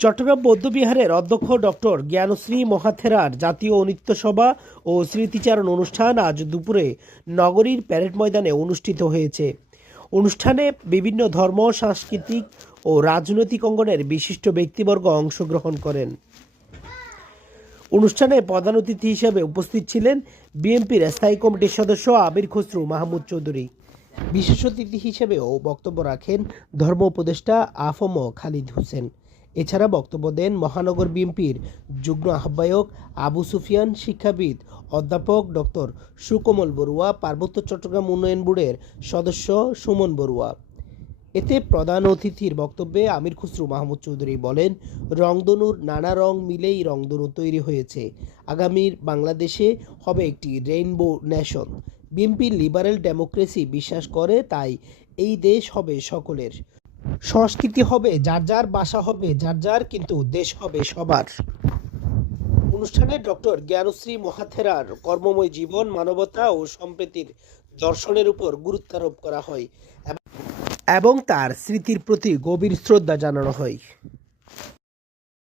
চট্টগ্রাম বৌদ্ধবিহারের অধ্যক্ষ ডক্টর জ্ঞানশ্রী মহাথেরার জাতীয় নৃত্য সভা ও স্মৃতিচারণ অনুষ্ঠান আজ দুপুরে নগরীর প্যারেড ময়দানে অনুষ্ঠিত হয়েছে। অনুষ্ঠানে বিভিন্ন ধর্ম, সাংস্কৃতিক ও রাজনৈতিক অঙ্গনের বিশিষ্ট ব্যক্তিবর্গ অংশগ্রহণ করেন। অনুষ্ঠানে প্রধান অতিথি হিসেবে উপস্থিত ছিলেন বিএনপির স্থায়ী কমিটির সদস্য আমির খসরু মাহমুদ চৌধুরী। বিশেষ অতিথি হিসেবেও বক্তব্য রাখেন ধর্ম উপদেষ্টা আফম খালিদ হোসেন। এছাড়া বক্তব্য দেন মহানগর বিএনপির যুগ্ম আহ্বায়ক আবু সুফিয়ান, শিক্ষাবিদ অধ্যাপক ডক্টর সুকোমল বড়ুয়া, পার্বত্য চট্টগ্রাম উন্নয়ন বোর্ডের সদস্য সুমন বড়ুয়া। এতে প্রধান অতিথির বক্তব্যে আমির খসরু মাহমুদ চৌধুরী বলেন, রংধনুর নানা রং মিলেই রংধনু তৈরি হয়েছে। আগামীর বাংলাদেশে হবে একটি rainbow nation. BNP liberal democracy বিশ্বাস করে, তাই এই দেশ হবে সকলের। সংস্কৃতি হবে যার যার, ভাষা হবে যার যার, কিন্তু দেশ হবে সবার। অনুষ্ঠানে ডক্টর জ্ঞানশ্রী মহাথেরার কর্মময় জীবন, মানবতা ও সম্প্রীতির দর্শনের উপর গুরুত্বারোপ করা হয় এবং তার স্মৃতির প্রতি গভীর শ্রদ্ধা জানানো হয়।